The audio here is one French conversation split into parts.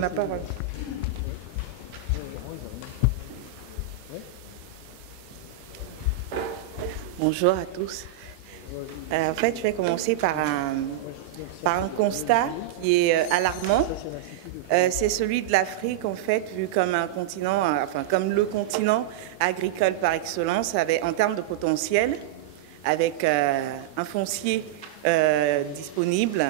On n'a pas vraiment. Bonjour à tous. En fait, je vais commencer par un constat qui est alarmant. C'est celui de l'Afrique, en fait, vu comme un continent, enfin comme le continent agricole par excellence, en termes de potentiel, avec un foncier disponible,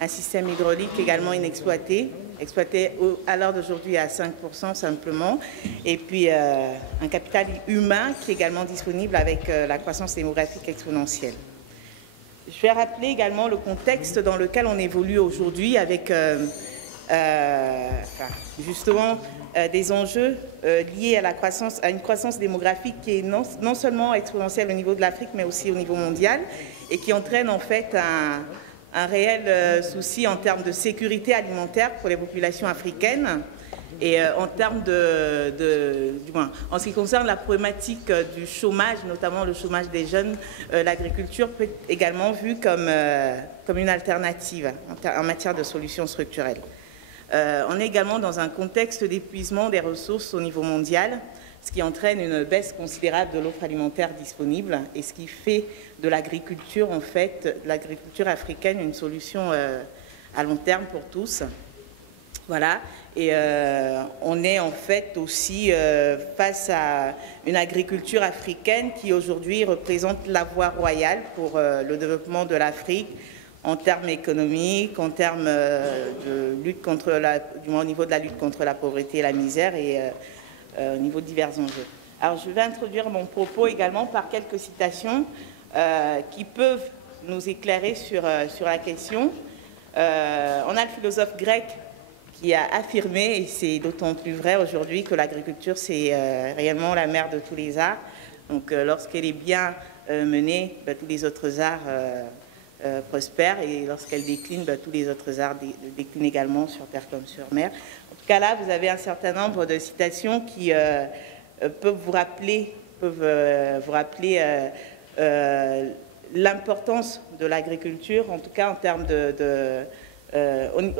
un système hydraulique également inexploité, exploité à l'heure d'aujourd'hui à 5% simplement, et puis un capital humain qui est également disponible avec la croissance démographique exponentielle. Je vais rappeler également le contexte dans lequel on évolue aujourd'hui avec justement des enjeux liés à une croissance démographique qui est non seulement exponentielle au niveau de l'Afrique, mais aussi au niveau mondial, et qui entraîne en fait un réel souci en termes de sécurité alimentaire pour les populations africaines. Et en termes du moins, en ce qui concerne la problématique du chômage, notamment le chômage des jeunes, l'agriculture peut être également vue comme une alternative en matière de solutions structurelles. On est également dans un contexte d'épuisement des ressources au niveau mondial, ce qui entraîne une baisse considérable de l'offre alimentaire disponible et ce qui fait de l'agriculture, en fait, l'agriculture africaine, une solution à long terme pour tous. Voilà, et on est en fait aussi face à une agriculture africaine qui aujourd'hui représente la voie royale pour le développement de l'Afrique en termes économiques, en termes de lutte contre du moins au niveau de la lutte contre la pauvreté et la misère et au niveau de divers enjeux. Alors je vais introduire mon propos également par quelques citations qui peuvent nous éclairer sur la question. On a le philosophe grec qui a affirmé, et c'est d'autant plus vrai aujourd'hui, que l'agriculture, c'est réellement la mère de tous les arts. Donc, lorsqu'elle est bien menée, tous les autres arts prospèrent, et lorsqu'elle décline, tous les autres arts déclinent également sur terre comme sur mer. En tout cas, là, vous avez un certain nombre de citations qui peuvent vous rappeler l'importance de l'agriculture, en tout cas en termes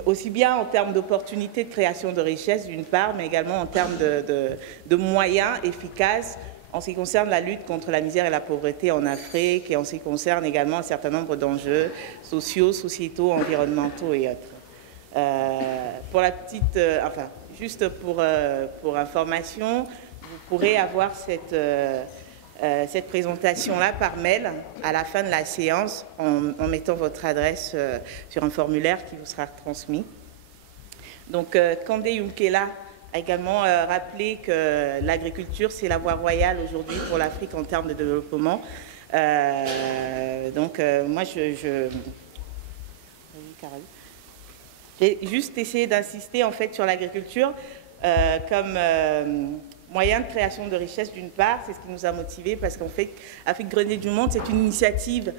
aussi bien en termes d'opportunités de création de richesses d'une part, mais également en termes de moyens efficaces en ce qui concerne la lutte contre la misère et la pauvreté en Afrique et en ce qui concerne également un certain nombre d'enjeux sociaux, sociétaux, environnementaux et autres. Pour la petite, juste pour information, vous pourrez avoir cette présentation-là par mail à la fin de la séance en mettant votre adresse sur un formulaire qui vous sera transmis. Donc, Kandé Yunkela a également rappelé que l'agriculture, c'est la voie royale aujourd'hui pour l'Afrique en termes de développement. Moi, j'ai juste essayé d'insister en fait sur l'agriculture comme moyen de création de richesse d'une part, c'est ce qui nous a motivés parce qu'en fait, Afrique Grenier du Monde, c'est une initiative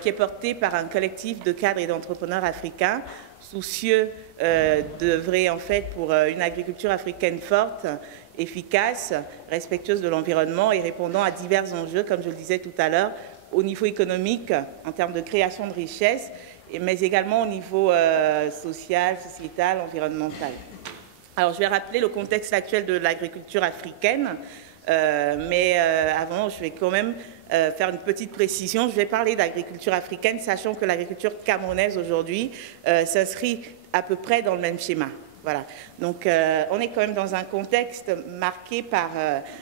qui est portée par un collectif de cadres et d'entrepreneurs africains soucieux d'œuvrer en fait pour une agriculture africaine forte, efficace, respectueuse de l'environnement et répondant à divers enjeux, comme je le disais tout à l'heure, au niveau économique, en termes de création de richesse, mais également au niveau social, sociétal, environnemental. Alors, je vais rappeler le contexte actuel de l'agriculture africaine, mais avant, je vais quand même faire une petite précision. Je vais parler d'agriculture africaine, sachant que l'agriculture camerounaise aujourd'hui s'inscrit à peu près dans le même schéma. Voilà. Donc, on est quand même dans un contexte marqué par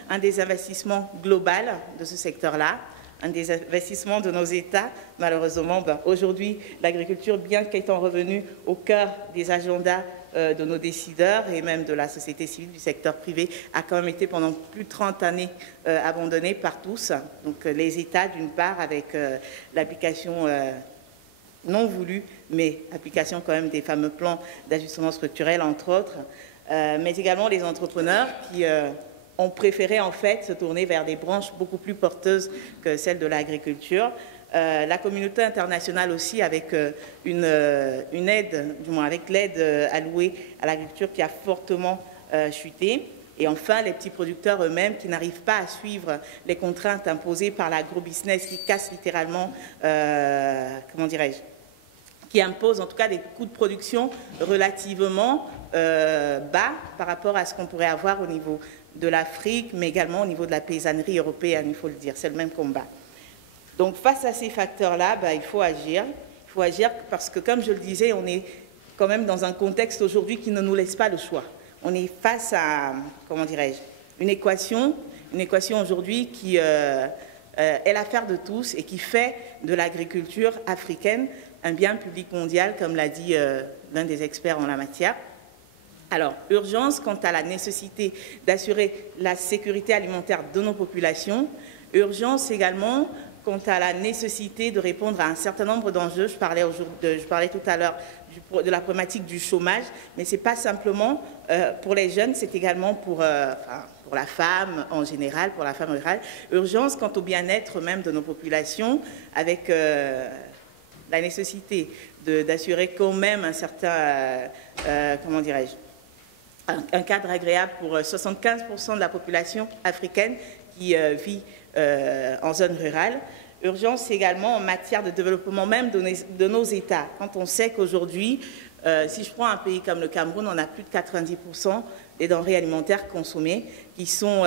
un désinvestissement global de ce secteur-là, un désinvestissement de nos États. Malheureusement, aujourd'hui, l'agriculture, bien qu'étant revenue au cœur des agendas de nos décideurs et même de la société civile, du secteur privé, a quand même été pendant plus de 30 années abandonnée par tous. Donc les États, d'une part, avec l'application non voulue, mais application quand même des fameux plans d'ajustement structurel, entre autres, mais également les entrepreneurs qui ont préféré en fait se tourner vers des branches beaucoup plus porteuses que celles de l'agriculture. La communauté internationale aussi avec une aide, du moins avec l'aide allouée à l'agriculture qui a fortement chuté. Et enfin, les petits producteurs eux-mêmes qui n'arrivent pas à suivre les contraintes imposées par l'agro-business qui casse littéralement, comment dirais-je, qui impose en tout cas des coûts de production relativement bas par rapport à ce qu'on pourrait avoir au niveau de l'Afrique, mais également au niveau de la paysannerie européenne, il faut le dire, c'est le même combat. Donc face à ces facteurs-là, il faut agir. Il faut agir parce que, comme je le disais, on est quand même dans un contexte aujourd'hui qui ne nous laisse pas le choix. On est face à, comment dirais-je, une équation aujourd'hui qui est l'affaire de tous et qui fait de l'agriculture africaine un bien public mondial, comme l'a dit l'un des experts en la matière. Alors, urgence quant à la nécessité d'assurer la sécurité alimentaire de nos populations, urgence également quant à la nécessité de répondre à un certain nombre d'enjeux. Je parlais tout à l'heure de la problématique du chômage, mais ce n'est pas simplement pour les jeunes, c'est également pour la femme en général, pour la femme rurale. Urgence quant au bien-être même de nos populations, avec la nécessité d'assurer quand même un certain, comment dirais-je, un cadre agréable pour 75% de la population africaine qui vit en zone rurale. Urgence également en matière de développement même de nos États. Quand on sait qu'aujourd'hui, si je prends un pays comme le Cameroun, on a plus de 90% des denrées alimentaires consommées qui sont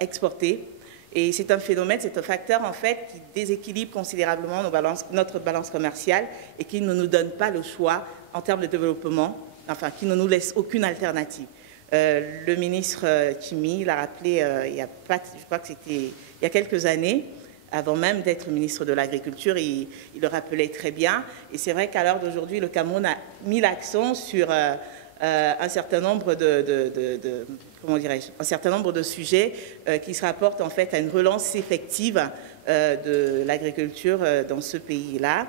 exportées. Et c'est un phénomène, c'est un facteur en fait qui déséquilibre considérablement notre balance commerciale et qui ne nous donne pas le choix en termes de développement, enfin qui ne nous laisse aucune alternative. Le ministre Tchimi l'a rappelé je crois que c'était il y a quelques années, avant même d'être ministre de l'Agriculture, il le rappelait très bien. Et c'est vrai qu'à l'heure d'aujourd'hui, le Cameroun a mis l'accent sur un certain nombre un certain nombre de sujets qui se rapportent en fait à une relance effective de l'agriculture dans ce pays-là.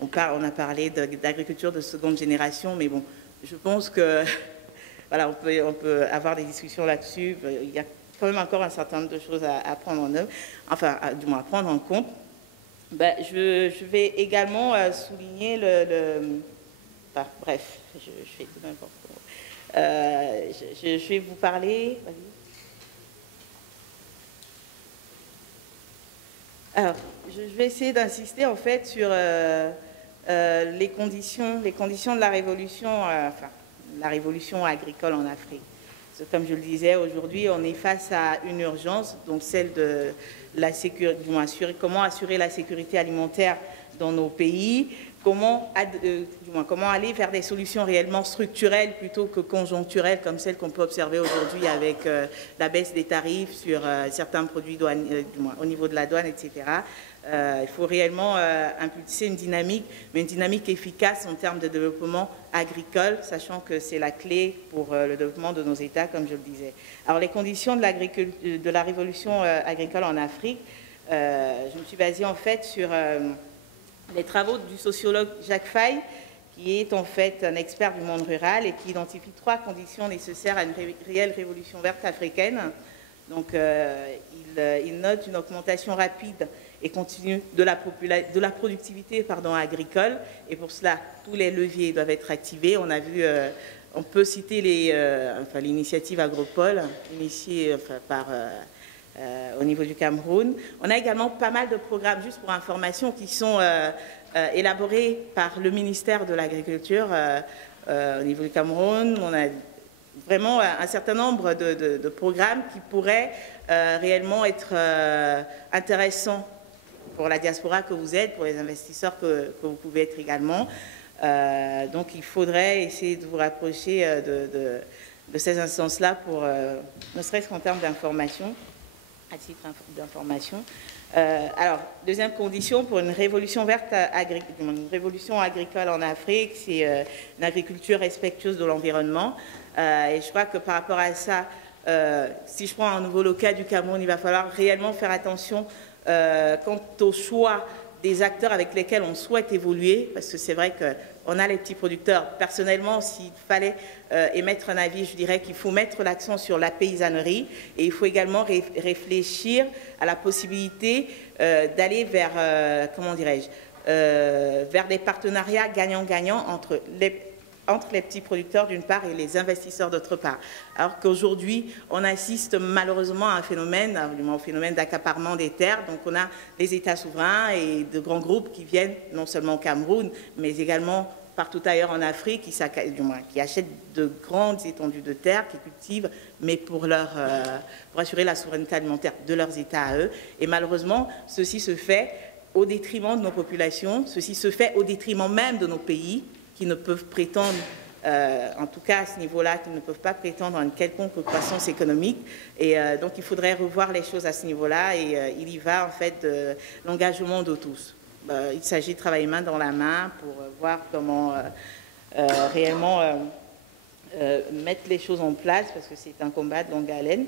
On a parlé d'agriculture de seconde génération, mais bon, je pense que voilà, on peut avoir des discussions là-dessus. Il y a quand même encore un certain nombre de choses à prendre en œuvre, enfin, du moins à prendre en compte. Je vais également souligner enfin, bref, je fais tout n'importe quoi. Je vais vous parler. Alors, je vais essayer d'insister en fait sur les conditions de la révolution, la révolution agricole en Afrique. Comme je le disais, aujourd'hui, on est face à une urgence, donc celle de la sécurité, comment assurer la sécurité alimentaire dans nos pays, comment aller vers des solutions réellement structurelles plutôt que conjoncturelles, comme celles qu'on peut observer aujourd'hui avec la baisse des tarifs sur certains produits au niveau de la douane, etc. Il faut réellement impulser une dynamique, mais une dynamique efficace en termes de développement agricole, sachant que c'est la clé pour le développement de nos États, comme je le disais. Alors, les conditions de la révolution agricole en Afrique, je me suis basée en fait sur les travaux du sociologue Jacques Faye, qui est en fait un expert du monde rural et qui identifie 3 conditions nécessaires à une réelle révolution verte africaine. Donc, il note une augmentation rapide et continue de la productivité agricole. Et pour cela, tous les leviers doivent être activés. On a vu, on peut citer l'initiative Agropole, initiée au niveau du Cameroun. On a également pas mal de programmes, juste pour information, qui sont élaborés par le ministère de l'Agriculture au niveau du Cameroun. On a vraiment un certain nombre de programmes qui pourraient réellement être intéressants pour la diaspora que vous êtes, pour les investisseurs que vous pouvez être également. Donc il faudrait essayer de vous rapprocher de ces instances-là pour, ne serait-ce qu'en termes d'information, à titre d'information. Alors, deuxième condition pour une révolution verte, une révolution agricole en Afrique, c'est une agriculture respectueuse de l'environnement. Et je crois que par rapport à ça, si je prends un nouveau le cas du Cameroun, il va falloir réellement faire attention quant au choix des acteurs avec lesquels on souhaite évoluer, parce que c'est vrai qu'on a les petits producteurs. Personnellement, s'il fallait émettre un avis, je dirais qu'il faut mettre l'accent sur la paysannerie et il faut également réfléchir à la possibilité d'aller vers, comment dirais-je, vers des partenariats gagnant-gagnant entre entre les petits producteurs d'une part et les investisseurs d'autre part. Alors qu'aujourd'hui, on assiste malheureusement à un phénomène, au phénomène d'accaparement des terres. Donc on a les États souverains et de grands groupes qui viennent non seulement au Cameroun, mais également partout ailleurs en Afrique, qui achètent de grandes étendues de terre, qui cultivent, mais pour assurer la souveraineté alimentaire de leurs États à eux. Et malheureusement, ceci se fait au détriment de nos populations, ceci se fait au détriment même de nos pays, qui ne peuvent prétendre, en tout cas à ce niveau-là, qui ne peuvent pas prétendre à une quelconque croissance économique. Et donc il faudrait revoir les choses à ce niveau-là, et il y va en fait de l'engagement de tous. Il s'agit de travailler main dans la main pour voir comment réellement mettre les choses en place, parce que c'est un combat de longue haleine.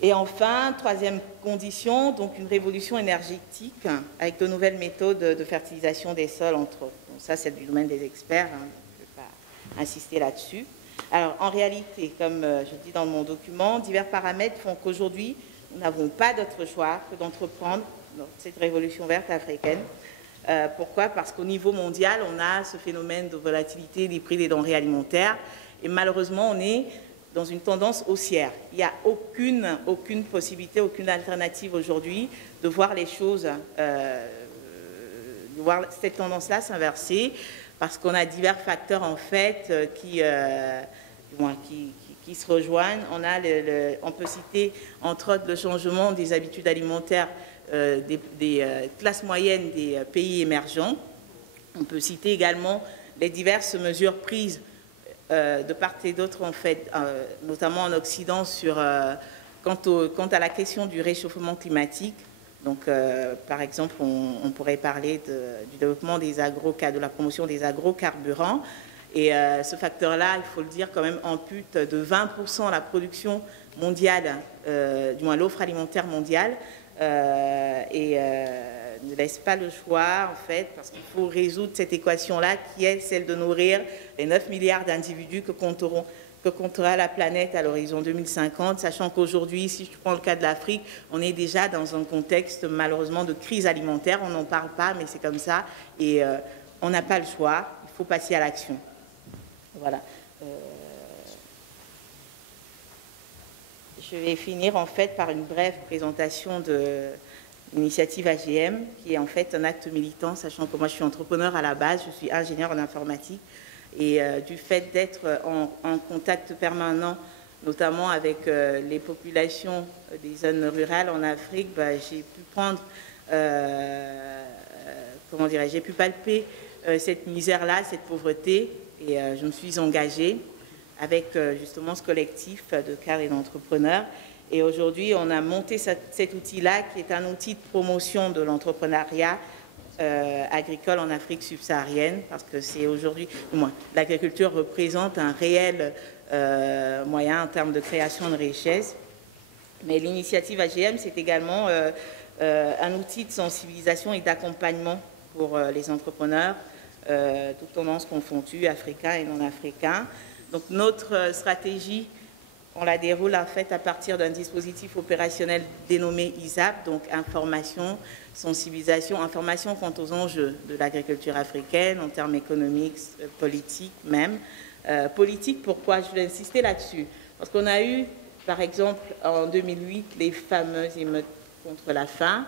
Et enfin, troisième condition, donc une révolution énergétique avec de nouvelles méthodes de fertilisation des sols, entre autres. Donc ça, c'est du domaine des experts, je ne vais pas insister là-dessus. Alors, en réalité, comme je dis dans mon document, divers paramètres font qu'aujourd'hui, nous n'avons pas d'autre choix que d'entreprendre cette révolution verte africaine. Pourquoi? Parce qu'au niveau mondial, on a ce phénomène de volatilité des prix des denrées alimentaires, et malheureusement, on est dans une tendance haussière. Il n'y a aucune possibilité, aucune alternative aujourd'hui de voir les choses, de voir cette tendance-là s'inverser, parce qu'on a divers facteurs en fait qui se rejoignent. On peut citer entre autres le changement des habitudes alimentaires des classes moyennes des pays émergents. On peut citer également les diverses mesures prises de part et d'autre, en fait, notamment en Occident, quant à la question du réchauffement climatique. Donc, par exemple, on pourrait parler du développement de la promotion des agrocarburants. Et ce facteur-là, il faut le dire, quand même, ampute de 20% la production mondiale, du moins l'offre alimentaire mondiale, ne laisse pas le choix, en fait, parce qu'il faut résoudre cette équation-là, qui est celle de nourrir les 9 milliards d'individus que comptera la planète à l'horizon 2050, sachant qu'aujourd'hui, si je prends le cas de l'Afrique, on est déjà dans un contexte, malheureusement, de crise alimentaire. On n'en parle pas, mais c'est comme ça, et on n'a pas le choix. Il faut passer à l'action. Voilà. Je vais finir, en fait, par une brève présentation de l'initiative AGM, qui est en fait un acte militant, sachant que moi je suis entrepreneur à la base, je suis ingénieur en informatique, et du fait d'être en contact permanent, notamment avec les populations des zones rurales en Afrique, j'ai pu prendre, j'ai pu palper cette misère-là, cette pauvreté, et je me suis engagée avec justement ce collectif de cadres et d'entrepreneurs. Et aujourd'hui, on a monté cet outil-là, qui est un outil de promotion de l'entrepreneuriat agricole en Afrique subsaharienne, parce que c'est aujourd'hui, l'agriculture représente un réel moyen en termes de création de richesse. Mais l'initiative AGM, c'est également un outil de sensibilisation et d'accompagnement pour les entrepreneurs, toutes tendances confondues, africains et non africains. Donc notre stratégie, on la déroule en fait à partir d'un dispositif opérationnel dénommé ISAP, donc information, sensibilisation, information quant aux enjeux de l'agriculture africaine en termes économiques, politiques même. Politique, pourquoi? Je vais insister là-dessus. Parce qu'on a eu, par exemple, en 2008, les fameuses émeutes contre la faim.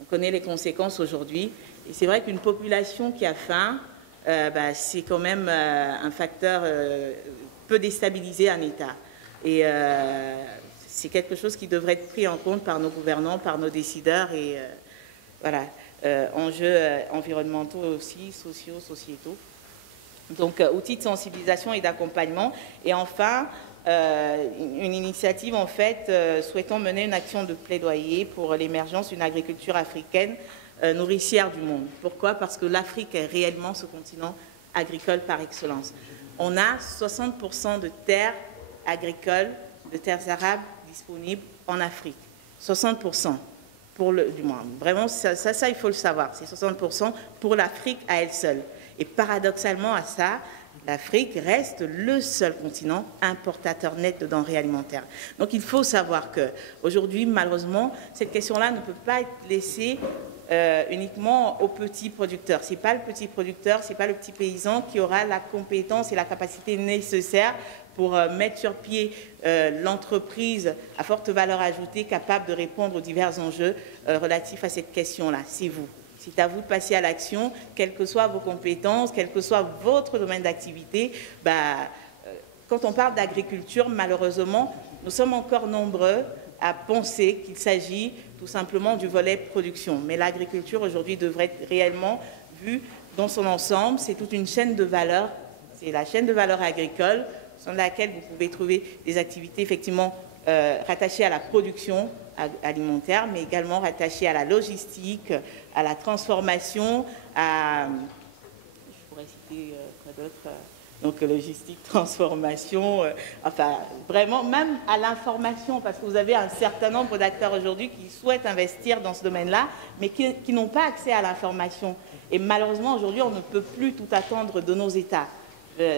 On connaît les conséquences aujourd'hui. Et c'est vrai qu'une population qui a faim, c'est quand même un facteur peut déstabiliser un État. Et c'est quelque chose qui devrait être pris en compte par nos gouvernants, par nos décideurs, et voilà, enjeux environnementaux aussi, sociaux, sociétaux. Donc, outils de sensibilisation et d'accompagnement. Et enfin, une initiative, en fait, souhaitant mener une action de plaidoyer pour l'émergence d'une agriculture africaine nourricière du monde. Pourquoi? Parce que l'Afrique est réellement ce continent agricole par excellence. On a 60% de terres agricoles, de terres arables disponibles en Afrique. 60%, du moins. Vraiment, ça, il faut le savoir. C'est 60% pour l'Afrique à elle seule. Et paradoxalement à ça, l'Afrique reste le seul continent importateur net de denrées alimentaires. Donc il faut savoir qu'aujourd'hui, malheureusement, cette question-là ne peut pas être laissée uniquement aux petits producteurs. Ce n'est pas le petit producteur, ce n'est pas le petit paysan qui aura la compétence et la capacité nécessaire pour mettre sur pied l'entreprise à forte valeur ajoutée capable de répondre aux divers enjeux relatifs à cette question-là. C'est vous. C'est à vous de passer à l'action, quelles que soient vos compétences, quel que soit votre domaine d'activité. Quand on parle d'agriculture, malheureusement, nous sommes encore nombreux à penser qu'il s'agit tout simplement du volet production. Mais l'agriculture aujourd'hui devrait être réellement vue dans son ensemble. C'est toute une chaîne de valeur. C'est la chaîne de valeur agricole dans laquelle vous pouvez trouver des activités effectivement rattachées à la production alimentaire, mais également rattachées à la logistique, à la transformation, à... Je pourrais citer quoi d'autre ? Donc logistique, transformation, enfin vraiment même à l'information, parce que vous avez un certain nombre d'acteurs aujourd'hui qui souhaitent investir dans ce domaine-là, mais qui n'ont pas accès à l'information. Et malheureusement, aujourd'hui, on ne peut plus tout attendre de nos États.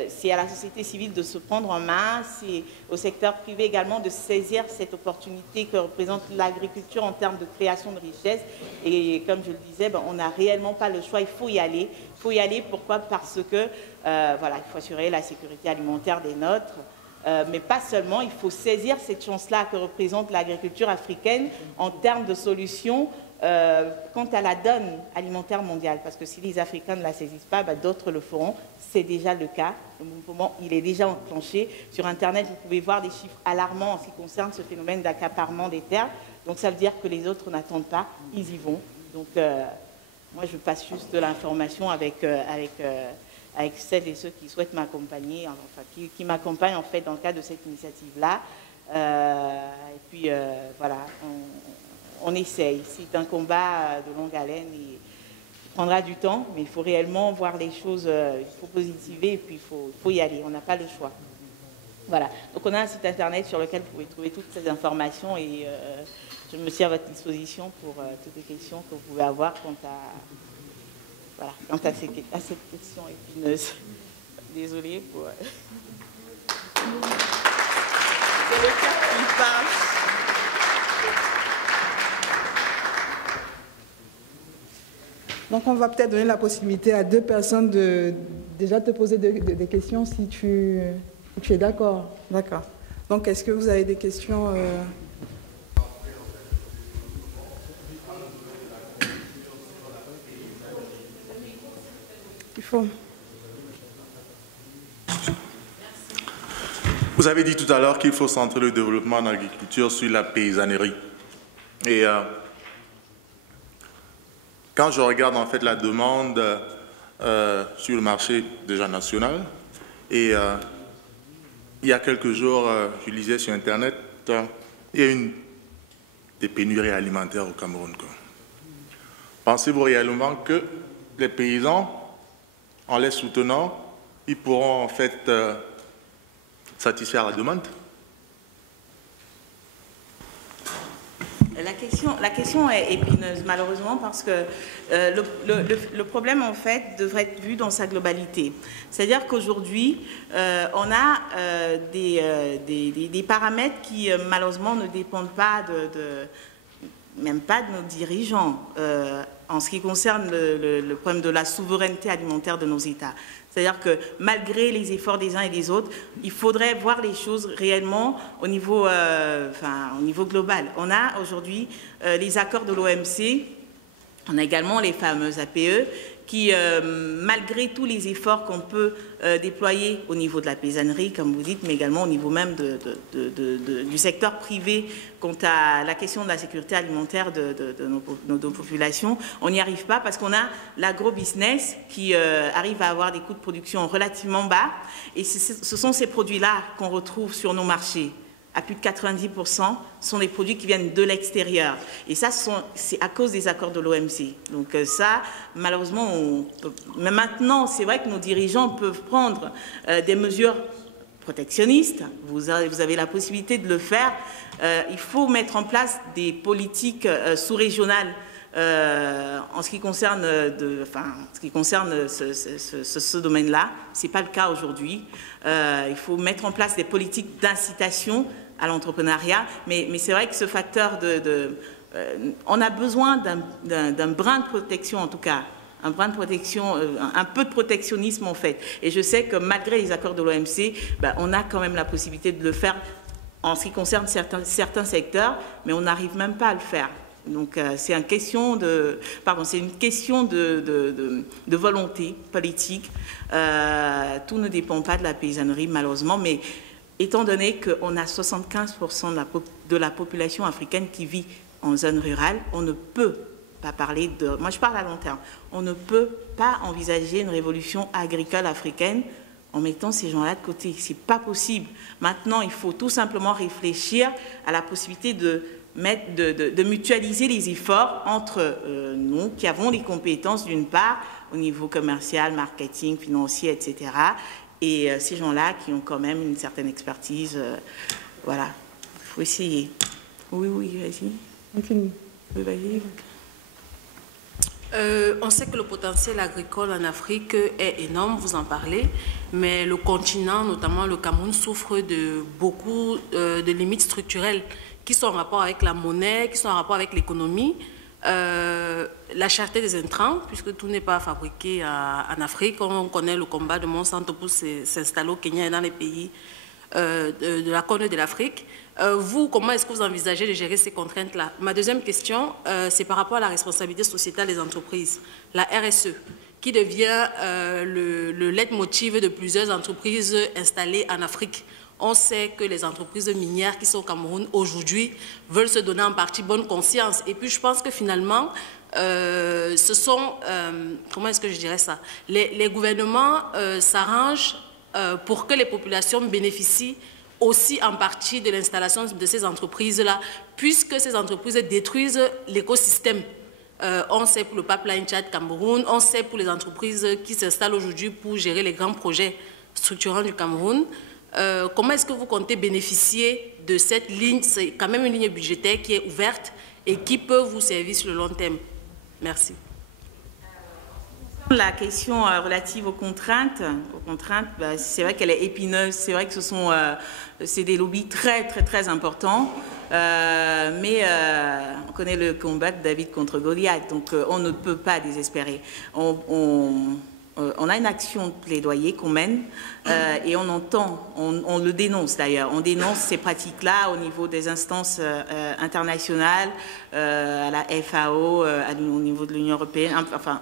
C'est à la société civile de se prendre en main, c'est au secteur privé également de saisir cette opportunité que représente l'agriculture en termes de création de richesses. Et comme je le disais, on n'a réellement pas le choix, il faut y aller. Il faut y aller, pourquoi? Parce que, voilà, il faut assurer la sécurité alimentaire des nôtres. Mais pas seulement, il faut saisir cette chance-là que représente l'agriculture africaine en termes de solutions quant à la donne alimentaire mondiale, parce que si les Africains ne la saisissent pas, d'autres le feront. C'est déjà le cas. Le mouvement, il est déjà enclenché. Sur Internet, vous pouvez voir des chiffres alarmants en ce qui concerne ce phénomène d'accaparement des terres. Donc ça veut dire que les autres n'attendent pas, ils y vont. Donc moi, je passe juste de l'information avec celles et ceux qui souhaitent m'accompagner, enfin qui m'accompagnent en fait dans le cadre de cette initiative-là. Et puis voilà, on essaye. C'est un combat de longue haleine et il prendra du temps, mais il faut réellement voir les choses, il faut positiver et puis il faut y aller, on n'a pas le choix. Voilà, donc on a un site internet sur lequel vous pouvez trouver toutes ces informations et je me tiens à votre disposition pour toutes les questions que vous pouvez avoir quant à cette question épineuse. Désolée pour... C'est le cœur qui parle. Donc, on va peut-être donner la possibilité à deux personnes de déjà te poser des questions si tu es d'accord. D'accord. Donc, est-ce que vous avez des questions Il faut. Vous avez dit tout à l'heure qu'il faut centrer le développement en agriculture sur la paysannerie. Et quand je regarde en fait la demande sur le marché déjà national, et il y a quelques jours, je lisais sur Internet, il y a des pénuries alimentaires au Cameroun. Pensez-vous réellement que les paysans, en les soutenant, ils pourront en fait satisfaire la demande? La question est épineuse, malheureusement, parce que le problème, en fait, devrait être vu dans sa globalité. C'est-à-dire qu'aujourd'hui, on a des paramètres qui, malheureusement, ne dépendent pas même pas de nos dirigeants, en ce qui concerne le problème de la souveraineté alimentaire de nos États. C'est-à-dire que malgré les efforts des uns et des autres, il faudrait voir les choses réellement au niveau, au niveau global. On a aujourd'hui les accords de l'OMC, on a également les fameuses APE, qui, malgré tous les efforts qu'on peut déployer au niveau de la paysannerie, comme vous dites, mais également au niveau même du secteur privé quant à la question de la sécurité alimentaire de nos populations, on n'y arrive pas parce qu'on a l'agro-business qui arrive à avoir des coûts de production relativement bas et ce sont ces produits-là qu'on retrouve sur nos marchés. À plus de 90%, sont des produits qui viennent de l'extérieur. Et ça, c'est à cause des accords de l'OMC. Donc ça, malheureusement, mais maintenant, c'est vrai que nos dirigeants peuvent prendre des mesures protectionnistes. Vous avez la possibilité de le faire. Il faut mettre en place des politiques sous-régionales en ce qui concerne, ce domaine-là. Ce n'est pas le cas aujourd'hui. Il faut mettre en place des politiques d'incitation à l'entrepreneuriat, mais c'est vrai que ce facteur on a besoin d'un brin de protection, en tout cas, un brin de protection, un peu de protectionnisme en fait. Et je sais que malgré les accords de l'OMC, on a quand même la possibilité de le faire en ce qui concerne certains secteurs, mais on n'arrive même pas à le faire. Donc c'est une question de volonté politique. Tout ne dépend pas de la paysannerie malheureusement, mais étant donné qu'on a 75% de la population africaine qui vit en zone rurale, on ne peut pas parler de... Moi, je parle à long terme. On ne peut pas envisager une révolution agricole africaine en mettant ces gens-là de côté. Ce n'est pas possible. Maintenant, il faut tout simplement réfléchir à la possibilité de mutualiser les efforts entre nous, qui avons les compétences, d'une part, au niveau commercial, marketing, financier, etc., et ces gens-là qui ont quand même une certaine expertise. Voilà, il faut essayer. Oui, vas-y. Okay. Oui, vas-y. On sait que le potentiel agricole en Afrique est énorme, vous en parlez, mais le continent, notamment le Cameroun, souffre de beaucoup de limites structurelles qui sont en rapport avec la monnaie, qui sont en rapport avec l'économie, la cherté des intrants, puisque tout n'est pas fabriqué en Afrique. On connaît le combat de Monsanto pour s'installer au Kenya et dans les pays de la Corne de l'Afrique. Vous, comment est-ce que vous envisagez de gérer ces contraintes-là? Ma deuxième question, c'est par rapport à la responsabilité sociétale des entreprises, la RSE, qui devient le leitmotiv de plusieurs entreprises installées en Afrique. On sait que les entreprises minières qui sont au Cameroun aujourd'hui veulent se donner en partie bonne conscience. Et puis je pense que finalement, ce sont, comment est-ce que je dirais ça, les gouvernements s'arrangent pour que les populations bénéficient aussi en partie de l'installation de ces entreprises-là, puisque ces entreprises détruisent l'écosystème. On sait pour le pipeline Tchad-Cameroun, on sait pour les entreprises qui s'installent aujourd'hui pour gérer les grands projets structurants du Cameroun. Comment est-ce que vous comptez bénéficier de cette ligne? C'est quand même une ligne budgétaire qui est ouverte et qui peut vous servir sur le long terme. Merci. La question relative aux contraintes, c'est vrai qu'elle est épineuse. C'est vrai que c'est des lobbies très importants. Mais on connaît le combat de David contre Goliath, donc on ne peut pas désespérer. On a une action de plaidoyer qu'on mène et on le dénonce d'ailleurs. On dénonce ces pratiques-là au niveau des instances internationales, à la FAO, au niveau de l'Union européenne, enfin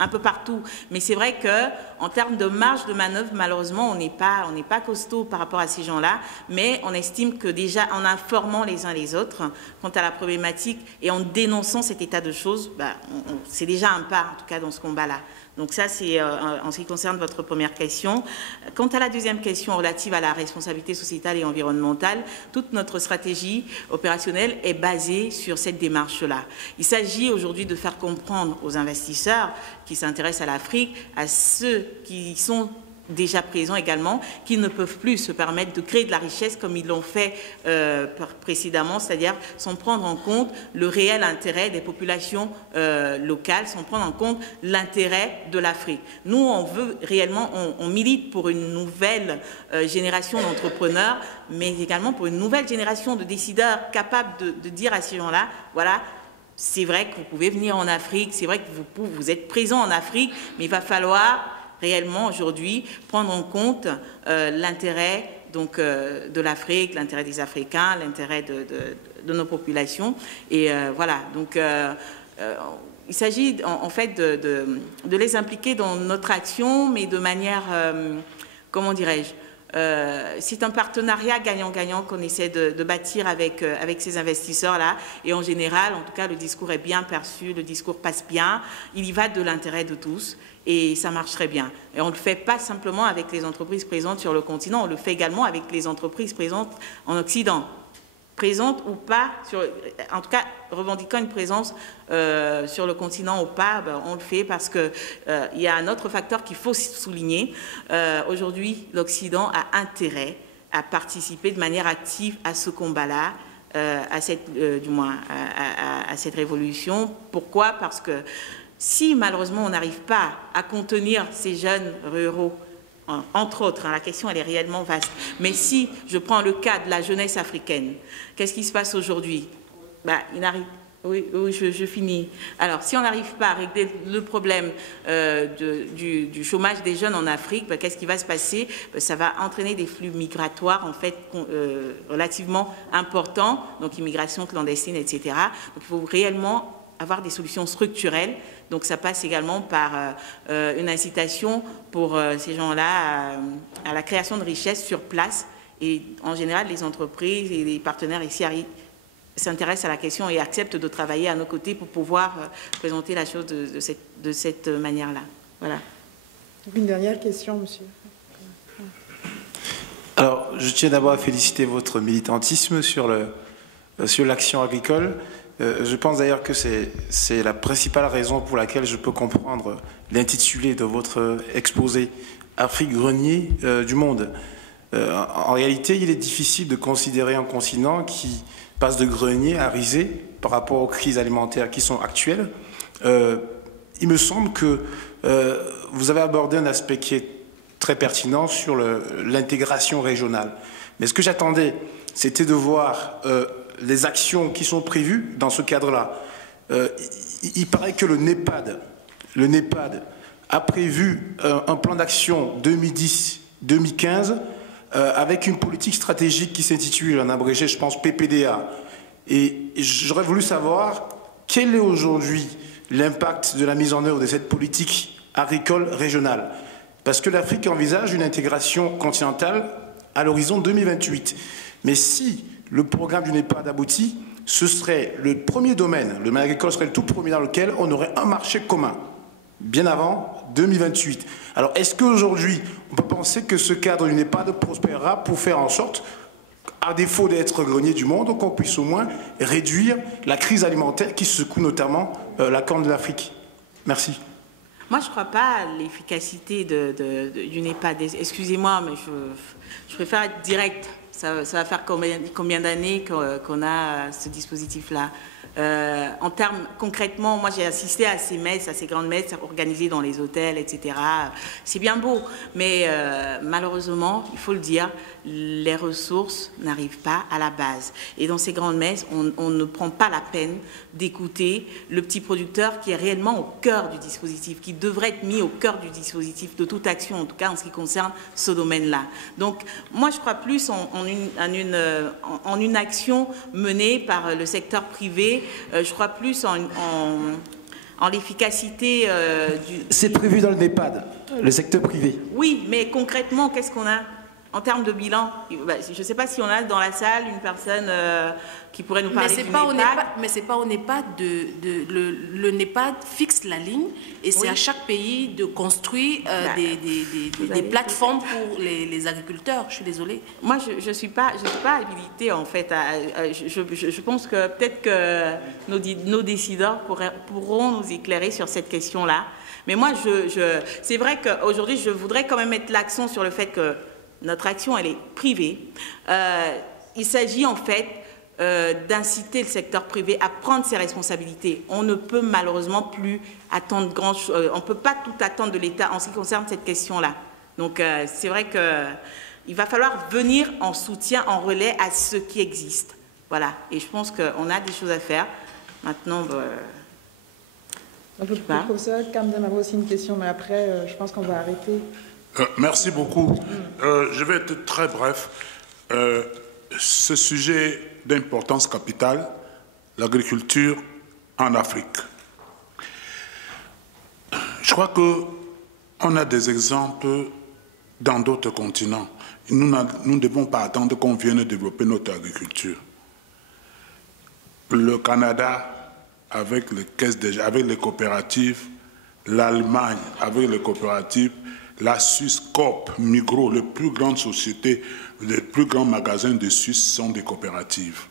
un peu partout. Mais c'est vrai qu'en termes de marge de manœuvre, malheureusement, on n'est pas costaud par rapport à ces gens-là, mais on estime que déjà en informant les uns les autres quant à la problématique et en dénonçant cet état de choses, c'est déjà un pas, en tout cas, dans ce combat-là. Donc ça, c'est en ce qui concerne votre première question. Quant à la deuxième question relative à la responsabilité sociétale et environnementale, toute notre stratégie opérationnelle est basée sur cette démarche-là. Il s'agit aujourd'hui de faire comprendre aux investisseurs qui s'intéressent à l'Afrique, à ceux qui sont déjà présents également, qui ne peuvent plus se permettre de créer de la richesse comme ils l'ont fait précédemment, c'est-à-dire sans prendre en compte le réel intérêt des populations locales, sans prendre en compte l'intérêt de l'Afrique. Nous, on veut réellement, on milite pour une nouvelle génération d'entrepreneurs, mais également pour une nouvelle génération de décideurs capables de dire à ces gens-là, voilà, c'est vrai que vous pouvez venir en Afrique, c'est vrai que vous êtes présent en Afrique, mais il va falloir réellement aujourd'hui prendre en compte l'intérêt de l'Afrique, l'intérêt des Africains, l'intérêt de nos populations. Et voilà, donc il s'agit en fait de les impliquer dans notre action, mais de manière, comment dirais-je, c'est un partenariat gagnant-gagnant qu'on essaie de bâtir avec ces investisseurs-là. Et en général, en tout cas, le discours est bien perçu, le discours passe bien. Il y va de l'intérêt de tous et ça marche très bien. Et on ne le fait pas simplement avec les entreprises présentes sur le continent, on le fait également avec les entreprises présentes en Occident. Présentes ou pas, en tout cas revendiquant une présence sur le continent ou pas, on le fait parce qu'il y a un autre facteur qu'il faut souligner. Aujourd'hui, l'Occident a intérêt à participer de manière active à ce combat-là à cette, du moins à cette révolution. Pourquoi? Parce que si malheureusement on n'arrive pas à contenir ces jeunes ruraux, entre autres, hein, la question elle est réellement vaste, mais si je prends le cas de la jeunesse africaine, qu'est-ce qui se passe aujourd'hui? Il n'arrive. Oui, je finis. Alors, si on n'arrive pas à régler le problème du chômage des jeunes en Afrique, qu'est-ce qui va se passer? Ça va entraîner des flux migratoires, en fait, relativement importants, donc immigration clandestine, etc. Donc, il faut réellement avoir des solutions structurelles. Donc, ça passe également par une incitation pour ces gens-là à la création de richesses sur place. Et en général, les entreprises et les partenaires ici s'intéressent à la question et acceptent de travailler à nos côtés pour pouvoir présenter la chose de cette manière-là. Voilà. Une dernière question, monsieur. Alors, je tiens d'abord à féliciter votre militantisme sur l'action agricole. Je pense d'ailleurs que c'est la principale raison pour laquelle je peux comprendre l'intitulé de votre exposé « Afrique grenier du monde ». En réalité, il est difficile de considérer un continent qui passe de grenier à risée par rapport aux crises alimentaires qui sont actuelles. Il me semble que vous avez abordé un aspect qui est très pertinent sur l'intégration régionale. Mais ce que j'attendais, c'était de voir les actions qui sont prévues dans ce cadre-là. Il paraît que le NEPAD a prévu un plan d'action 2010-2015 avec une politique stratégique qui s'intitule, en abrégé, je pense, PPDA. Et j'aurais voulu savoir quel est aujourd'hui l'impact de la mise en œuvre de cette politique agricole régionale. Parce que l'Afrique envisage une intégration continentale à l'horizon 2028. Mais si le programme du NEPAD aboutit, ce serait le premier domaine, le domaine agricole serait le tout premier dans lequel on aurait un marché commun, bien avant 2028. Alors, est-ce qu'aujourd'hui, on peut penser que ce cadre du NEPAD prospérera pour faire en sorte, à défaut d'être grenier du monde, qu'on puisse au moins réduire la crise alimentaire qui secoue notamment la Corne de l'Afrique? Merci. Moi, je ne crois pas à l'efficacité du NEPAD. Excusez-moi, mais je préfère être direct. Ça va faire combien d'années qu'on a ce dispositif-là? En termes, concrètement, moi j'ai assisté à ces messes, à ces grandes messes organisées dans les hôtels, etc. C'est bien beau, mais malheureusement, il faut le dire, les ressources n'arrivent pas à la base. Et dans ces grandes messes, on ne prend pas la peine d'écouter le petit producteur qui est réellement au cœur du dispositif, qui devrait être mis au cœur du dispositif de toute action, en tout cas en ce qui concerne ce domaine-là. Donc, moi je crois plus en une action menée par le secteur privé. Je crois plus en l'efficacité du... C'est prévu dans le NEPAD, le secteur privé. Oui, mais concrètement, qu'est-ce qu'on a en termes de bilan? Je ne sais pas si on a dans la salle une personne qui pourrait nous parler du NEPAD. Mais ce n'est pas au NEPAD. Le NEPAD fixe la ligne et c'est à chaque pays de construire des plateformes pour les agriculteurs. Je suis désolée. Moi, je suis pas habilitée, en fait. Je pense que peut-être que nos décideurs pourront nous éclairer sur cette question-là. Mais moi, c'est vrai qu'aujourd'hui, je voudrais quand même mettre l'accent sur le fait que notre action, elle est privée. Il s'agit en fait d'inciter le secteur privé à prendre ses responsabilités. On ne peut malheureusement plus attendre grand-chose. On ne peut pas tout attendre de l'État en ce qui concerne cette question-là. Donc c'est vrai qu'il va falloir venir en soutien, en relais à ce qui existe. Voilà. Et je pense qu'on a des choses à faire. Maintenant, donc, le professeur Kamdem avait aussi une question, mais après, je pense qu'on va arrêter. Merci beaucoup. Je vais être très bref. Ce sujet d'importance capitale, l'agriculture en Afrique. Je crois qu'on a des exemples dans d'autres continents. Nous ne devons pas attendre qu'on vienne développer notre agriculture. Le Canada, avec les coopératives, l'Allemagne, avec les coopératives, la Suisse, Coop, Migros, les plus grandes sociétés, les plus grands magasins de Suisse sont des coopératives.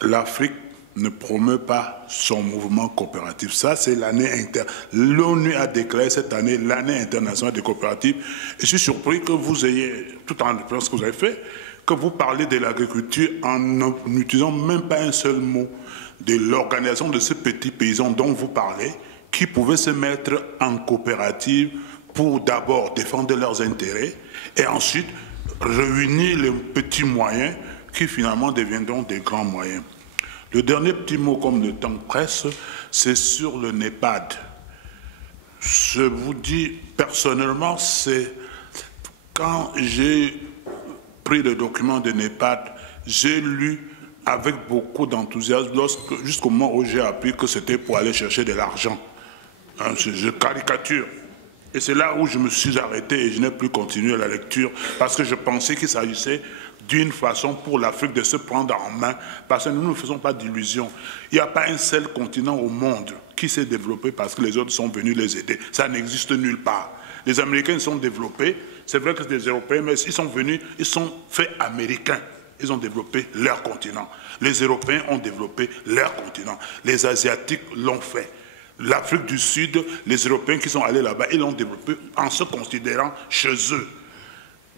L'Afrique ne promeut pas son mouvement coopératif. Ça, c'est l'année l'ONU a déclaré cette année l'année internationale des coopératives. Et je suis surpris que vous ayez, tout en ce que vous avez fait, que vous parlez de l'agriculture en n'utilisant même pas un seul mot de l'organisation de ces petits paysans dont vous parlez, qui pouvaient se mettre en coopérative pour d'abord défendre leurs intérêts et ensuite réunir les petits moyens qui finalement deviendront des grands moyens. Le dernier petit mot, comme le temps presse, c'est sur le NEPAD. Je vous dis personnellement, c'est quand j'ai pris le document de NEPAD, j'ai lu avec beaucoup d'enthousiasme jusqu'au moment où j'ai appris que c'était pour aller chercher de l'argent. Hein, je caricature. Et c'est là où je me suis arrêté et je n'ai plus continué la lecture parce que je pensais qu'il s'agissait d'une façon pour l'Afrique de se prendre en main parce que nous ne faisons pas d'illusions. Il n'y a pas un seul continent au monde qui s'est développé parce que les autres sont venus les aider. Ça n'existe nulle part. Les Américains sont développés, c'est vrai que c'est des Européens, mais ils sont venus, ils sont faits américains. Ils ont développé leur continent. Les Européens ont développé leur continent. Les Asiatiques l'ont fait. L'Afrique du Sud, les Européens qui sont allés là-bas, ils l'ont développé en se considérant chez eux.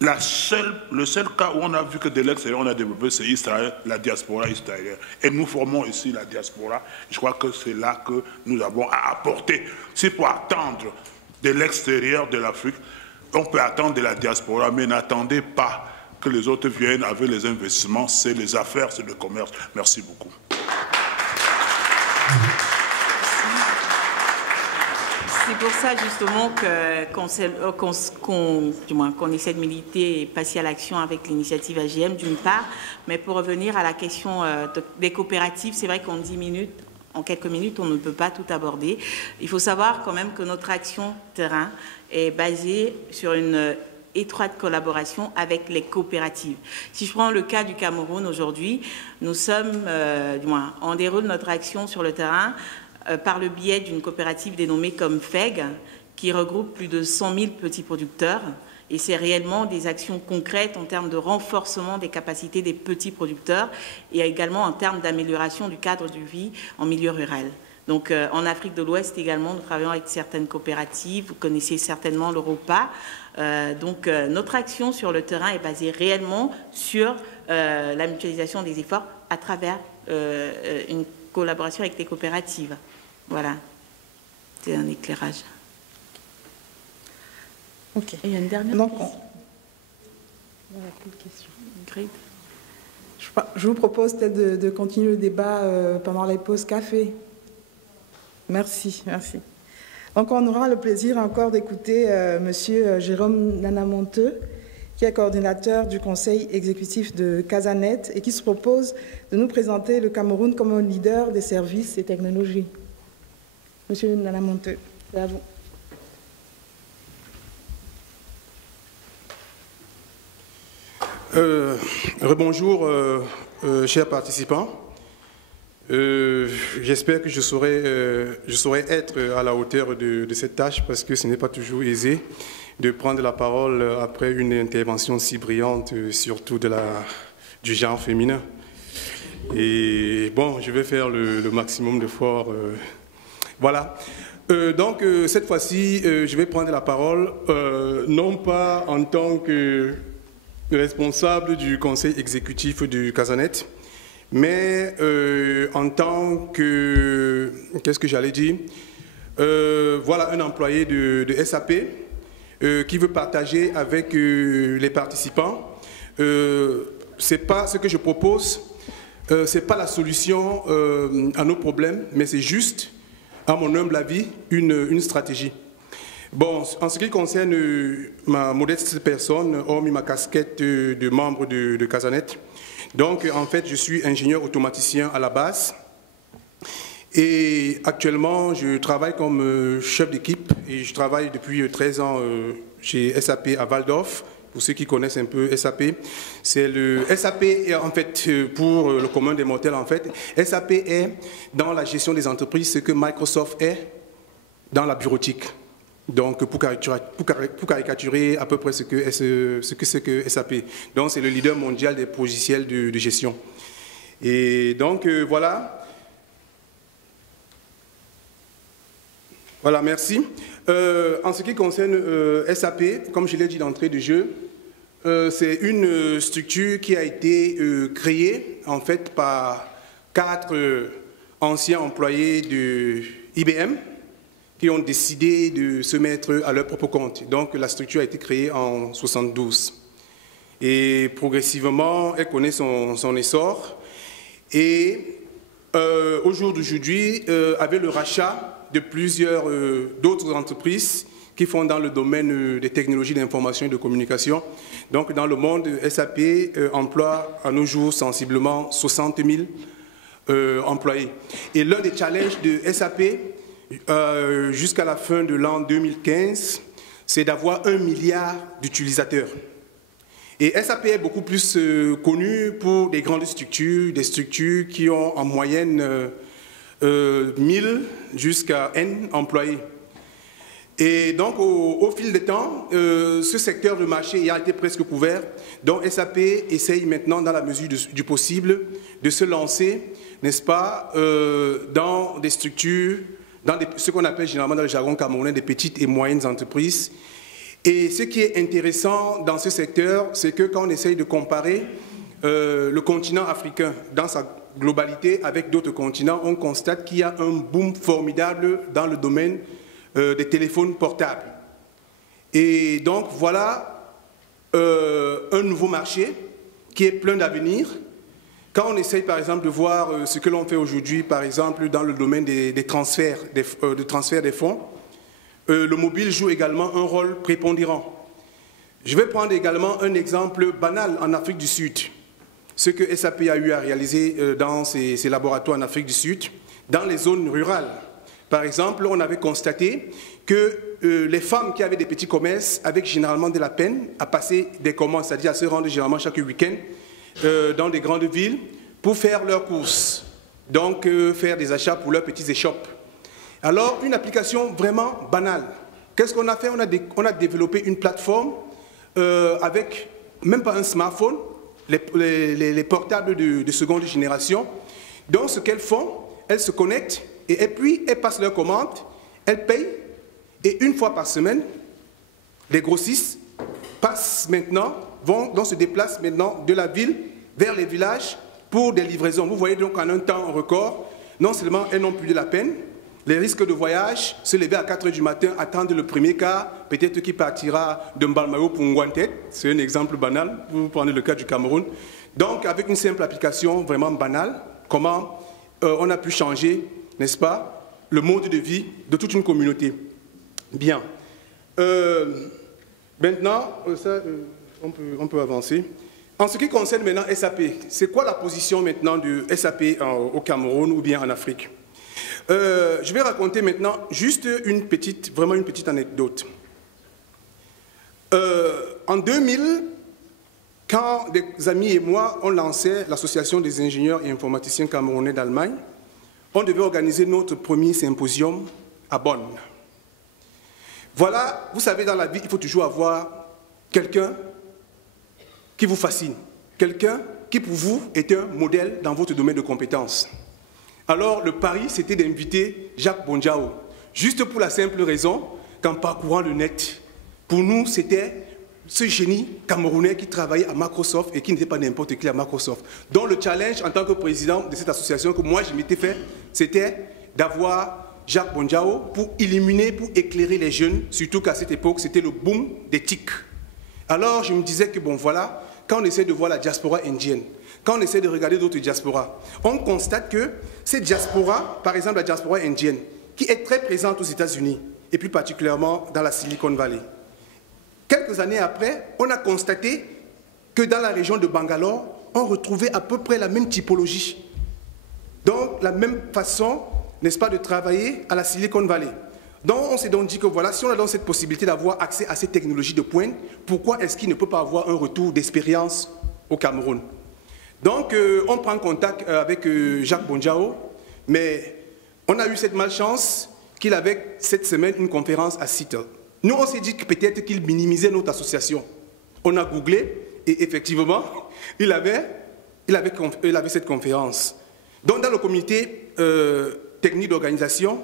Le seul cas où on a vu que de l'extérieur on a développé, c'est Israël, la diaspora israélienne. Et nous formons ici la diaspora. Je crois que c'est là que nous avons à apporter. C'est pour attendre de l'extérieur de l'Afrique, on peut attendre de la diaspora, mais n'attendez pas que les autres viennent avec les investissements, c'est les affaires, c'est le commerce. Merci beaucoup. C'est pour ça justement qu'on essaie de militer et passer à l'action avec l'initiative AGM d'une part, mais pour revenir à la question des coopératives, c'est vrai qu'en 10 minutes, en quelques minutes, on ne peut pas tout aborder. Il faut savoir quand même que notre action terrain est basée sur une étroite collaboration avec les coopératives. Si je prends le cas du Cameroun aujourd'hui, nous sommes, on déroule notre action sur le terrain par le biais d'une coopérative dénommée comme FEG, qui regroupe plus de 100 000 petits producteurs. Et c'est réellement des actions concrètes en termes de renforcement des capacités des petits producteurs et également en termes d'amélioration du cadre de vie en milieu rural. Donc en Afrique de l'Ouest également, nous travaillons avec certaines coopératives, vous connaissez certainement l'Europa. Notre action sur le terrain est basée réellement sur la mutualisation des efforts à travers une collaboration avec les coopératives. Voilà, c'est un éclairage. Ok. Et il y a une dernière question. Voilà, plus de questions. Great. Je vous propose peut-être de continuer le débat pendant les pauses café. Merci, merci. Donc, on aura le plaisir encore d'écouter Monsieur Jérôme Nanamonteux, qui est coordinateur du conseil exécutif de Casanet et qui se propose de nous présenter le Cameroun comme un leader des services et technologies. Monsieur Nanamonteux, c'est à vous. Rebonjour, chers participants. J'espère que je saurai être à la hauteur de cette tâche parce que ce n'est pas toujours aisé de prendre la parole après une intervention si brillante, surtout du genre féminin. Et bon, je vais faire le maximum d'efforts. Voilà. Donc, cette fois-ci, je vais prendre la parole, non pas en tant que responsable du conseil exécutif du Casanet, mais en tant que, qu'est-ce que j'allais dire, voilà un employé de SAP qui veut partager avec les participants. C'est pas ce que je propose, c'est pas la solution à nos problèmes, mais c'est juste, à mon humble avis, une stratégie. Bon, en ce qui concerne ma modeste personne, hormis ma casquette de membre de Casanet, donc en fait je suis ingénieur automaticien à la base et actuellement je travaille comme chef d'équipe et je travaille depuis 13 ans chez SAP à Waldorf. Pour ceux qui connaissent un peu SAP, c'est le SAP en fait pour le commun des mortels en fait. SAP est dans la gestion des entreprises ce que Microsoft est dans la bureautique. Donc, pour caricaturer à peu près ce que c'est que SAP. Donc, c'est le leader mondial des logiciels de gestion. Et donc, voilà. Voilà, merci. En ce qui concerne SAP, comme je l'ai dit d'entrée de jeu, c'est une structure qui a été créée en fait par 4 anciens employés de IBM qui ont décidé de se mettre à leur propre compte. Donc la structure a été créée en 1972. Et progressivement, elle connaît son essor. Et au jour d'aujourd'hui, avec le rachat de plusieurs d'autres entreprises qui font dans le domaine des technologies d'information et de communication. Donc dans le monde, SAP emploie à nos jours sensiblement 60 000 employés. Et l'un des challenges de SAP jusqu'à la fin de l'an 2015, c'est d'avoir 1 milliard d'utilisateurs. Et SAP est beaucoup plus connu pour des grandes structures, des structures qui ont en moyenne 1000 jusqu'à N employés. Et donc, au fil du temps, ce secteur de marché a été presque couvert. Donc, SAP essaye maintenant, dans la mesure du possible, de se lancer, n'est-ce pas, dans des structures, dans ce qu'on appelle généralement dans le jargon camerounais des petites et moyennes entreprises. Et ce qui est intéressant dans ce secteur, c'est que quand on essaye de comparer le continent africain dans sa globalité avec d'autres continents, on constate qu'il y a un boom formidable dans le domaine des téléphones portables. Et donc voilà un nouveau marché qui est plein d'avenir. Quand on essaye par exemple de voir ce que l'on fait aujourd'hui, par exemple dans le domaine des transferts, des fonds, le mobile joue également un rôle prépondérant. Je vais prendre également un exemple banal en Afrique du Sud. Ce que SAP a eu à réaliser dans ses laboratoires en Afrique du Sud, dans les zones rurales. Par exemple, on avait constaté que les femmes qui avaient des petits commerces avaient généralement de la peine à passer des commandes, c'est-à-dire à se rendre généralement chaque week-end dans des grandes villes pour faire leurs courses, donc faire des achats pour leurs petits échoppes. Alors, une application vraiment banale. Qu'est-ce qu'on a fait? On a développé une plateforme avec même pas un smartphone, les portables de seconde génération. Donc, ce qu'elles font, elles se connectent et puis elles passent leurs commandes, elles payent et une fois par semaine, les grossistes se déplacent maintenant de la ville vers les villages pour des livraisons. Vous voyez donc en un temps record, non seulement elles n'ont plus de la peine, les risques de voyage, se lever à 4 h du matin, attendre le premier car, peut-être qui partira de Mbalmayo pour Ngwantet, c'est un exemple banal, vous prenez le cas du Cameroun. Donc avec une simple application vraiment banale, comment on a pu changer, n'est-ce pas, le mode de vie de toute une communauté. Bien. Maintenant, on peut avancer. En ce qui concerne maintenant SAP, c'est quoi la position maintenant de SAP au Cameroun ou bien en Afrique? Je vais raconter maintenant juste vraiment une petite anecdote. En 2000, quand des amis et moi, on lançait l'Association des ingénieurs et informaticiens camerounais d'Allemagne, on devait organiser notre premier symposium à Bonn. Voilà, vous savez, dans la vie, il faut toujours avoir quelqu'un qui vous fascine, quelqu'un qui pour vous est un modèle dans votre domaine de compétences. Alors, le pari, c'était d'inviter Jacques Bonjao, juste pour la simple raison qu'en parcourant le net, pour nous, c'était ce génie camerounais qui travaillait à Microsoft et qui n'était pas n'importe qui à Microsoft. Donc, le challenge en tant que président de cette association que moi, je m'étais fait, c'était d'avoir Jacques Bonjao pour illuminer, pour éclairer les jeunes, surtout qu'à cette époque, c'était le boom des TIC. Alors, je me disais que, bon, voilà, quand on essaie de voir la diaspora indienne, quand on essaie de regarder d'autres diasporas, on constate que cette diaspora, par exemple la diaspora indienne, qui est très présente aux États-Unis, et plus particulièrement dans la Silicon Valley. Quelques années après, on a constaté que dans la région de Bangalore, on retrouvait à peu près la même typologie. Donc, la même façon, n'est-ce pas, de travailler à la Silicon Valley. Donc, on s'est donc dit que voilà, si on a donc cette possibilité d'avoir accès à ces technologies de pointe, pourquoi est-ce qu'il ne peut pas avoir un retour d'expérience au Cameroun? Donc, on prend contact avec Jacques Bonjao, mais on a eu cette malchance qu'il avait cette semaine une conférence à Seattle. Nous, on s'est dit que peut-être qu'il minimisait notre association. On a googlé et effectivement, il avait cette conférence. Donc, dans le comité technique d'organisation,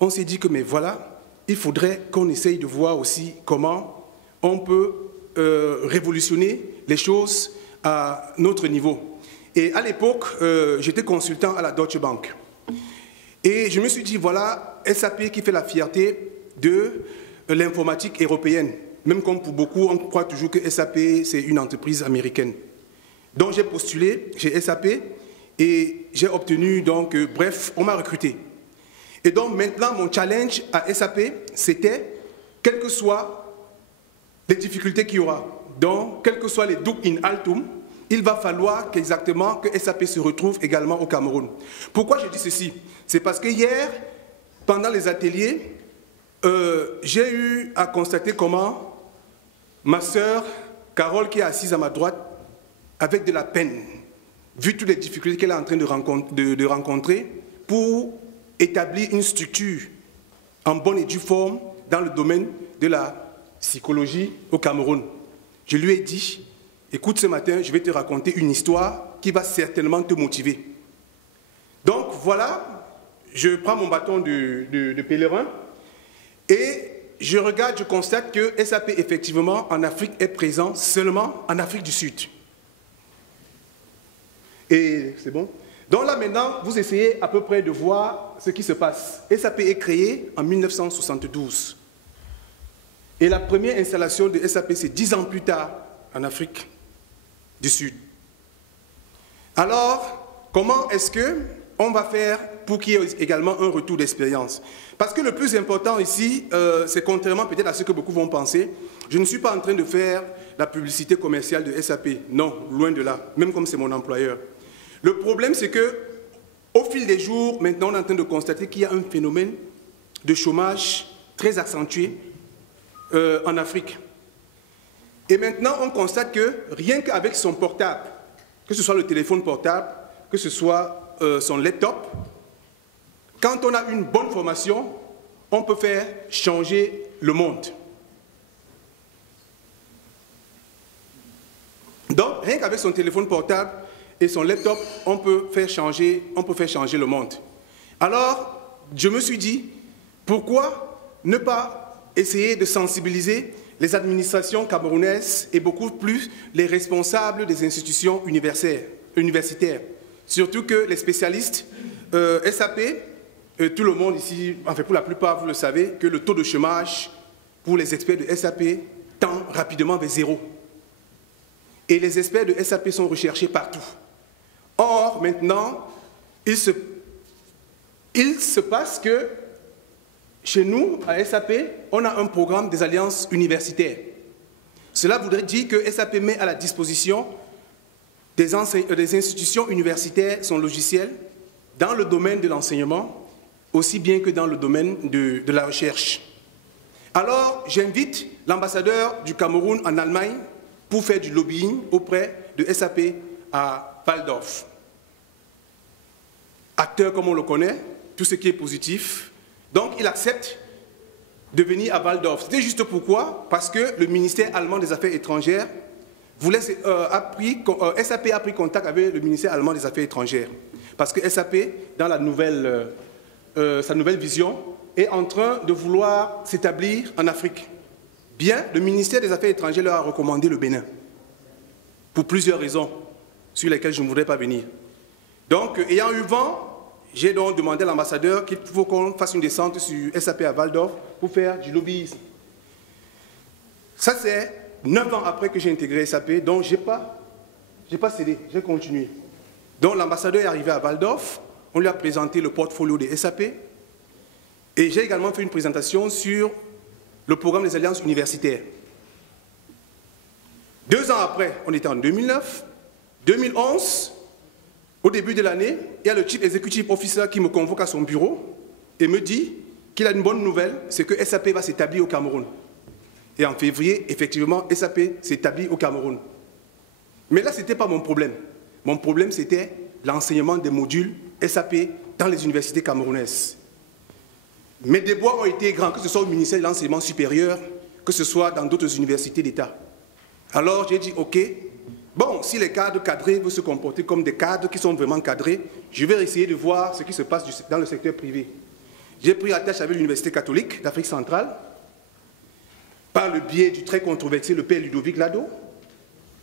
on s'est dit que, mais voilà, il faudrait qu'on essaye de voir aussi comment on peut révolutionner les choses à notre niveau. Et à l'époque, j'étais consultant à la Deutsche Bank. Et je me suis dit, voilà, SAP qui fait la fierté de l'informatique européenne. Même comme pour beaucoup, on croit toujours que SAP, c'est une entreprise américaine. Donc j'ai postulé chez SAP et j'ai obtenu, donc, bref, on m'a recruté. Et donc maintenant, mon challenge à SAP, c'était, quelles que soient les difficultés qu'il y aura, donc, quels que soient les duc in altum, il va falloir qu'exactement que SAP se retrouve également au Cameroun. Pourquoi je dis ceci? C'est parce que hier, pendant les ateliers, j'ai eu à constater comment ma sœur, Carole, qui est assise à ma droite, avec de la peine, vu toutes les difficultés qu'elle est en train de rencontrer, pour établir une structure en bonne et due forme dans le domaine de la psychologie au Cameroun. Je lui ai dit, écoute, ce matin, je vais te raconter une histoire qui va certainement te motiver. Donc voilà, je prends mon bâton de pèlerin et je regarde, je constate que SAP, effectivement, en Afrique, est présent seulement en Afrique du Sud. Et c'est bon? Donc là, maintenant, vous essayez à peu près de voir ce qui se passe. SAP est créé en 1972. Et la première installation de SAP, c'est 10 ans plus tard, en Afrique du Sud. Alors, comment est-ce qu'on va faire pour qu'il y ait également un retour d'expérience? Parce que le plus important ici, c'est contrairement peut-être à ce que beaucoup vont penser, je ne suis pas en train de faire la publicité commerciale de SAP. Non, loin de là, même comme c'est mon employeur. Le problème, c'est qu'au fil des jours, maintenant, on est en train de constater qu'il y a un phénomène de chômage très accentué en Afrique. Et maintenant, on constate que rien qu'avec son portable, que ce soit le téléphone portable, que ce soit son laptop, quand on a une bonne formation, on peut faire changer le monde. Donc, rien qu'avec son téléphone portable et son laptop, on peut faire changer le monde. Alors, je me suis dit, pourquoi ne pas essayer de sensibiliser les administrations camerounaises et beaucoup plus les responsables des institutions universitaires. Surtout que les spécialistes SAP, tout le monde ici, enfin pour la plupart, vous le savez, que le taux de chômage pour les experts de SAP tend rapidement vers 0. Et les experts de SAP sont recherchés partout. Or, maintenant, il se passe que chez nous, à SAP, on a un programme des alliances universitaires. Cela voudrait dire que SAP met à la disposition des institutions universitaires son logiciel dans le domaine de l'enseignement, aussi bien que dans le domaine de la recherche. Alors, j'invite l'ambassadeur du Cameroun en Allemagne pour faire du lobbying auprès de SAP à Walldorf. Acteur comme on le connaît, tout ce qui est positif. Donc, il accepte de venir à Walldorf. C'était juste pourquoi? Parce que le ministère allemand des Affaires étrangères SAP a pris contact avec le ministère allemand des Affaires étrangères. Parce que SAP, dans sa nouvelle vision, est en train de vouloir s'établir en Afrique. Bien, le ministère des Affaires étrangères leur a recommandé le Bénin. Pour plusieurs raisons, sur lesquelles je ne voudrais pas venir. Donc, ayant eu vent, j'ai donc demandé à l'ambassadeur qu'il faut qu'on fasse une descente sur SAP à Walldorf pour faire du lobbyisme. Ça, c'est 9 ans après que j'ai intégré SAP, donc je n'ai pas cédé, j'ai continué. Donc l'ambassadeur est arrivé à Walldorf, on lui a présenté le portfolio de SAP, et j'ai également fait une présentation sur le programme des alliances universitaires. 2 ans après, on était en 2009, 2011, au début de l'année, il y a le Chief Executive Officer qui me convoque à son bureau et me dit qu'il a une bonne nouvelle, c'est que SAP va s'établir au Cameroun. Et en février, effectivement, SAP s'établit au Cameroun. Mais là, ce n'était pas mon problème. Mon problème, c'était l'enseignement des modules SAP dans les universités camerounaises. Mes déboires ont été grands, que ce soit au ministère de l'Enseignement supérieur, que ce soit dans d'autres universités d'État. Alors, j'ai dit, OK, bon, si les cadres cadrés veulent se comporter comme des cadres qui sont vraiment cadrés, je vais essayer de voir ce qui se passe dans le secteur privé. J'ai pris attache avec l'Université catholique d'Afrique centrale. par le biais du très controversé le père Ludovic Lado,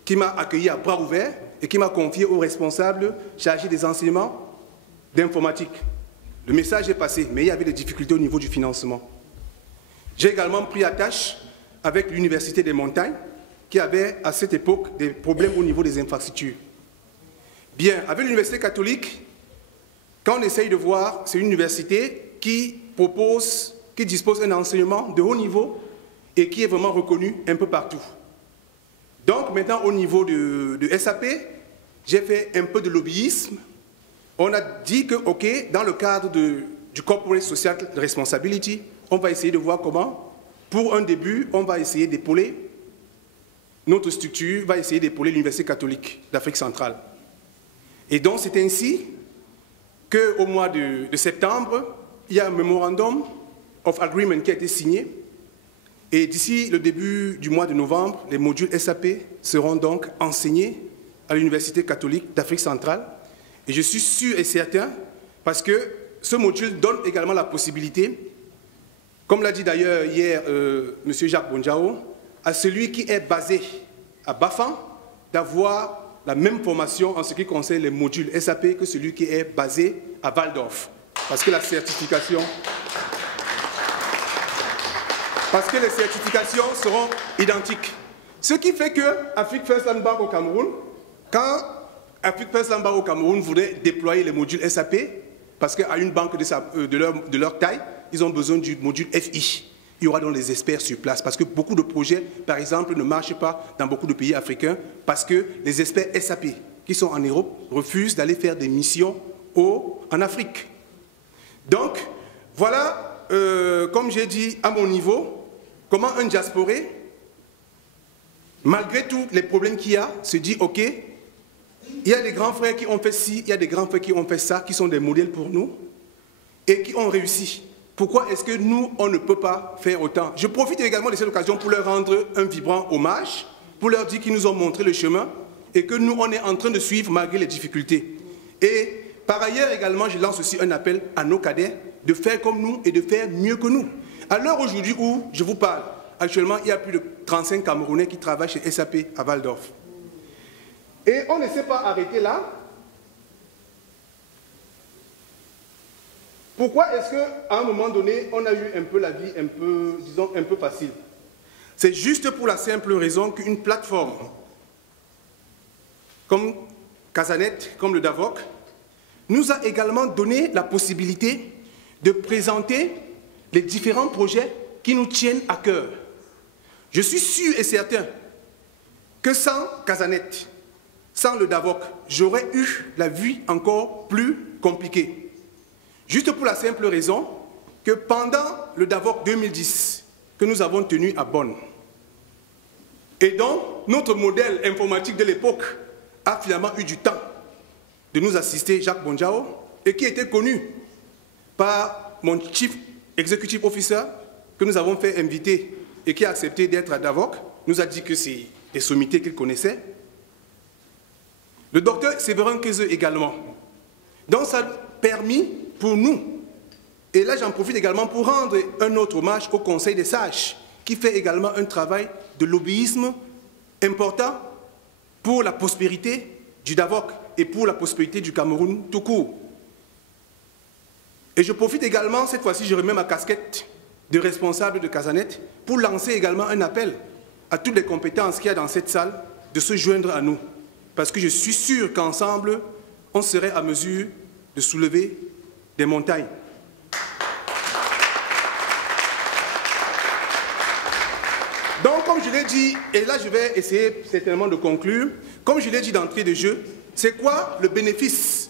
qui m'a accueilli à bras ouverts et qui m'a confié aux responsables chargés des enseignements d'informatique. Le message est passé, mais il y avait des difficultés au niveau du financement. J'ai également pris attache avec l'Université des Montagnes, qui avait à cette époque des problèmes au niveau des infrastructures. Bien, avec l'Université catholique, quand on essaye de voir, c'est une université qui dispose d'un enseignement de haut niveau et qui est vraiment reconnu un peu partout. Donc maintenant, au niveau de SAP, j'ai fait un peu de lobbyisme. On a dit que, OK, dans le cadre du Corporate Social Responsibility, on va essayer de voir comment, pour un début, on va essayer d'épauler, notre structure va essayer d'épauler l'Université catholique d'Afrique centrale. Et donc c'est ainsi qu'au mois de septembre, il y a un Memorandum of Agreement qui a été signé. Et d'ici le début du mois de novembre, les modules SAP seront donc enseignés à l'Université catholique d'Afrique centrale. Et je suis sûr et certain, parce que ce module donne également la possibilité, comme l'a dit d'ailleurs hier M. Jacques Bonjao, à celui qui est basé à Bafan, d'avoir la même formation en ce qui concerne les modules SAP que celui qui est basé à Waldorf. Parce que les certifications seront identiques. Ce qui fait que Afrique First Land Bank au Cameroun, quand Afrique First Land Bank au Cameroun voudrait déployer les modules SAP, parce qu'à une banque de leur taille, ils ont besoin du module FI. Il y aura donc des experts sur place, parce que beaucoup de projets, par exemple, ne marchent pas dans beaucoup de pays africains, parce que les experts SAP qui sont en Europe refusent d'aller faire des missions en Afrique. Donc, voilà, comme j'ai dit, à mon niveau, comment un diasporé, malgré tous les problèmes qu'il y a, se dit, OK, il y a des grands frères qui ont fait ci, il y a des grands frères qui ont fait ça, qui sont des modèles pour nous, et qui ont réussi. Pourquoi est-ce que nous, on ne peut pas faire autant? Je profite également de cette occasion pour leur rendre un vibrant hommage, pour leur dire qu'ils nous ont montré le chemin et que nous, on est en train de suivre malgré les difficultés. Et par ailleurs également, je lance aussi un appel à nos cadets de faire comme nous et de faire mieux que nous. À l'heure aujourd'hui où je vous parle, actuellement, il y a plus de 35 Camerounais qui travaillent chez SAP à Waldorf. Et on ne s'est pas arrêté là. Pourquoi est-ce qu'à un moment donné, on a eu un peu la vie un peu facile? C'est juste pour la simple raison qu'une plateforme comme Casanet, comme le DAVOC, nous a également donné la possibilité de présenter les différents projets qui nous tiennent à cœur. Je suis sûr et certain que sans Casanet, sans le DAVOC, j'aurais eu la vie encore plus compliquée. Juste pour la simple raison que pendant le DAVOC 2010 que nous avons tenu à Bonn, et donc notre modèle informatique de l'époque a finalement eu du temps de nous assister, Jacques Bonjao, et qui était connu par mon Chief Executive Officer que nous avons fait inviter et qui a accepté d'être à DAVOC, nous a dit que c'est des sommités qu'il connaissait. Le docteur Séverin Quezeux également. Donc ça a permis pour nous, et là j'en profite également pour rendre un autre hommage au Conseil des sages, qui fait également un travail de lobbyisme important pour la prospérité du DAVOC et pour la prospérité du Cameroun tout court. Et je profite également, cette fois-ci je remets ma casquette de responsable de Casanet, pour lancer également un appel à toutes les compétences qu'il y a dans cette salle de se joindre à nous. Parce que je suis sûr qu'ensemble, on serait à mesure de soulever des montagnes. Donc, comme je l'ai dit, et là je vais essayer certainement de conclure, comme je l'ai dit d'entrée de jeu, c'est quoi le bénéfice